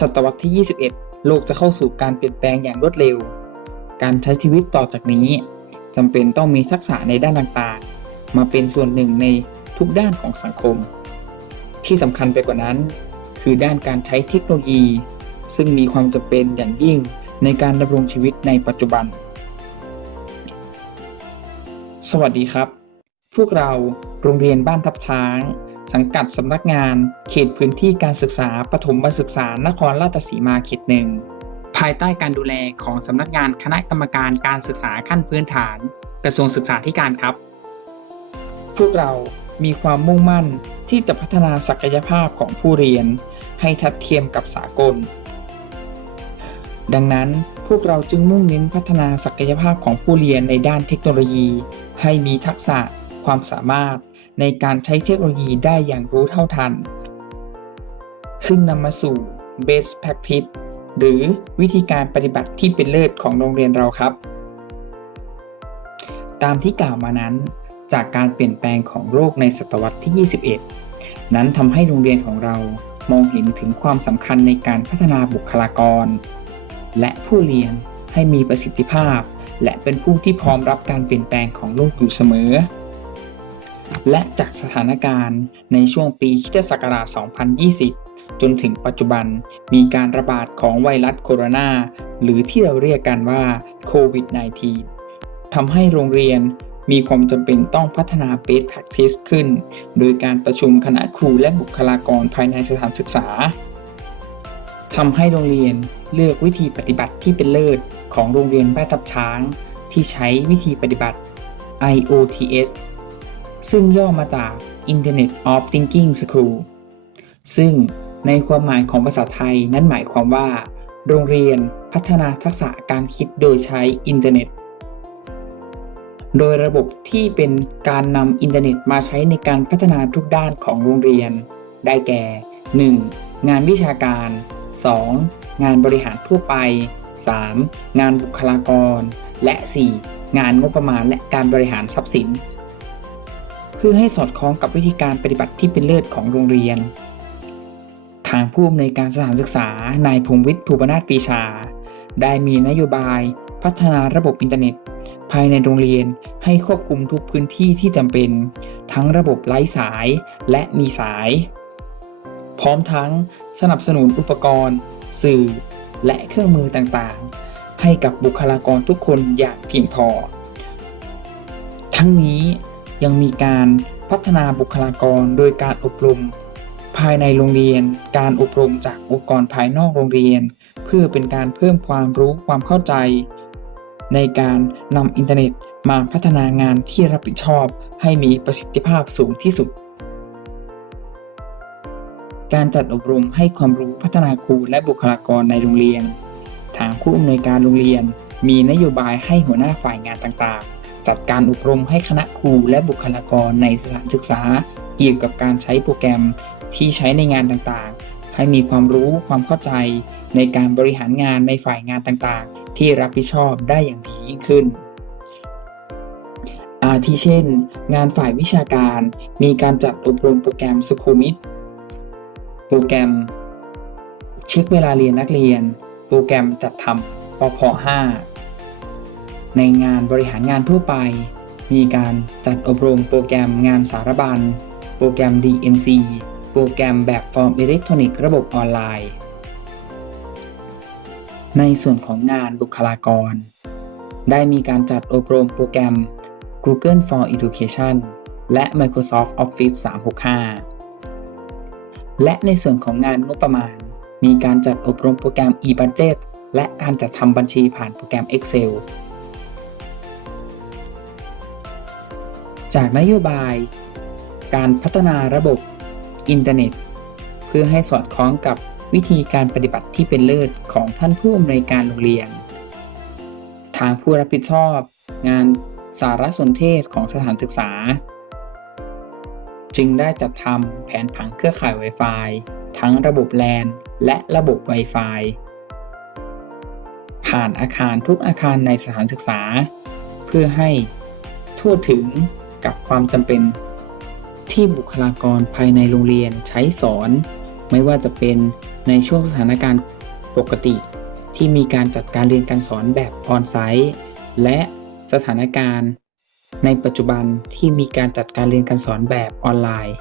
ศตวรรษที่ 21 โลกจะเข้าสู่การเปลี่ยนแปลงอย่างรวดเร็ว การใช้ชีวิตต่อจากนี้จำเป็นต้องมีทักษะในด้านต่างๆ มาเป็นส่วนหนึ่งในทุกด้านของสังคม ที่สำคัญไปกว่านั้น คือด้านการใช้เทคโนโลยี ซึ่งมีความจำเป็นอย่างยิ่งในการดำรงชีวิตในปัจจุบัน สวัสดีครับ พวกเราโรงเรียนบ้านทับช้าง สังกัดสำนักงาน เขตพื้นที่การศึกษาปฐมศึกษานครราชสีมาเขตหนึ่งภายใต้การดูแลของสำนักงานคณะกรรมการการศึกษาขั้นพื้นฐาน กระทรวงศึกษาธิการครับ พวกเรามีความมุ่งมั่นที่จะพัฒนาศักยภาพของผู้เรียน ให้ทัดเทียมกับสากล ดังนั้นพวกเราจึงมุ่งเน้นพัฒนาศักยภาพของผู้เรียนในด้านเทคโนโลยี ให้มีทักษะ ความสามารถ ในการใช้เทคโนโลยีได้อย่างรู้เท่าทัน ซึ่งนำมาสู่ best practice หรือวิธีการปฏิบัติที่เป็นเลิศของโรงเรียนเราครับ ตามที่กล่าวมานั้นจากการเปลี่ยนแปลงของโลกในศตวรรษที่ 21 นั้นทำให้โรงเรียนของเรามองเห็นถึงความสำคัญในการพัฒนาบุคลากร และผู้เรียนให้มีประสิทธิภาพ และเป็นผู้ที่พร้อมรับการเปลี่ยนแปลงของโลกอยู่เสมอ และจากสถานการณ์ในช่วงปีคริสตศักราช 2020 จนถึงปัจจุบันมีการระบาดของไวรัสโคโรนา หรือที่เราเรียกกันว่าโควิด -19 ทำให้โรงเรียนมีความจำเป็นต้องพัฒนา best practice ขึ้น โดยการประชุมคณะครูและบุคลากรภายในสถานศึกษาทำให้โรงเรียนเลือกวิธีปฏิบัติที่เป็นเลิศของโรงเรียนบ้านทับช้าง ที่ใช้วิธีปฏิบัติ IOTS ซึ่งย่อมาจาก Internet of Thinking School ซึ่งในความหมายของภาษาไทยนั้นหมายความว่า โรงเรียนพัฒนาทักษะการคิดโดยใช้อินเทอร์เน็ต โดยระบบที่เป็นการนำอินเทอร์เน็ตมาใช้ในการพัฒนาทุกด้านของโรงเรียน ได้แก่ 1. งานวิชาการ 2. งานบริหารทั่วไป 3. งานบุคลากร และ 4. งานงบประมาณและการบริหารทรัพย์สิน พื่อให้สอดคล้องกับวิธีการปฏิบัติที่เป็นเลิศของโรงเรียน ทางผู้อำนวยการสถานศึกษานายพงวิทย์ภูปนาถปีชา ได้มีนโยบาย พัฒนาระบบอินเทอร์เน็ต ภายในโรงเรียนให้ควบคุมทุกพื้นที่ที่จำเป็น ทั้งระบบไร้สายและมีสาย พร้อมทั้งสนับสนุนอุปกรณ์ สื่อ และเครื่องมือต่างๆ ให้กับบุคลากรทุกคนอย่างเพียงพอ ทั้งนี้ ยังมีการพัฒนาบุคลากรโดยการอบรม ภายในโรงเรียน การอบรมจากองค์กรภายนอกโรงเรียน เพื่อเป็นการเพิ่มความรู้ความเข้าใจ ในการนำอินเทอร์เน็ตมาพัฒนางานที่รับผิดชอบให้มีประสิทธิภาพสูงที่สุด การจัดอบรมให้ความรู้พัฒนาครูและบุคลากรในโรงเรียน ทางผู้อำนวยการโรงเรียน มีนโยบายให้หัวหน้าฝ่ายงานต่างๆ จัดการอบรมให้คณะครูและบุคลากรในสถานศึกษา เกี่ยวกับการใช้โปรแกรมที่ใช้ในงานต่างๆ ให้มีความรู้ความเข้าใจ ในการบริหารงานในฝ่ายงานต่างๆ ที่รับผิดชอบได้อย่างดียิ่งขึ้น อาทิเช่น งานฝ่ายวิชาการ มีการจัดอบรมโปรแกรมสคูมิดโปรแกรม เช็คเวลาเรียนนักเรียน โปรแกรมจัดทำปพ5 ในงานบริหารงานทั่วไป มีการจัดอบรมโปรแกรมงานสารบัญ โปรแกรม DMC โปรแกรมแบบฟอร์มอิเล็กทรอนิกส์ระบบออนไลน์ ในส่วนของงานบุคลากร ได้มีการจัดอบรมโปรแกรม Google for Education และ Microsoft Office 365 และในส่วนของงานงบประมาณ มีการจัดอบรมโปรแกรม e-budget และการจัดทำบัญชีผ่านโปรแกรม Excel จากนโยบาย การพัฒนาระบบอินเทอร์เน็ต เพื่อให้สอดคล้องกับวิธีการปฏิบัติที่เป็นเลิศของท่านผู้อำนวยการโรงเรียน ทางผู้รับผิดชอบ งานสารสนเทศของสถานศึกษา จึงได้จัดทำแผนผังเครือข่าย Wi-Fi ทั้งระบบ LAN และระบบ Wi-Fi ผ่านอาคารทุกอาคารในสถานศึกษา เพื่อให้ทั่วถึง กับความจำเป็น ที่บุคลากรภายในโรงเรียนใช้สอน ไม่ว่าจะเป็นในช่วงสถานการณ์ปกติ ที่มีการจัดการเรียนการสอนแบบออนไซต์และสถานการณ์ ในปัจจุบันที่มีการจัดการเรียนการสอนแบบออนไลน์